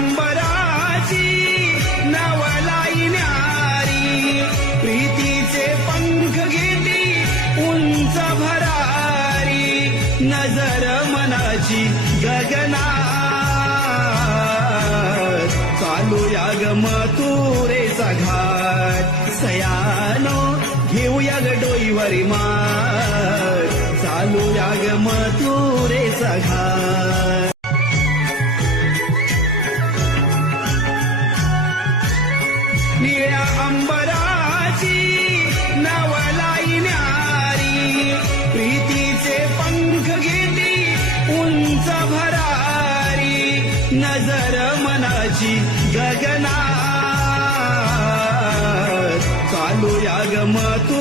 अंबराची नवलाई न्यारी प्रीतीचे पंख घेती उंच भरारी नजर मनाची गगनात चालूया ग मथुरेचा घाट सयानो घेऊया ग डोईवरी मात चालूया ग मथुरेचा घाट निळ्या अंबराची नवलाई न्यारी प्रीतीचे पंख घेती उंच भरारी नजर मनाची गगनात चालूया ग मथुरेचा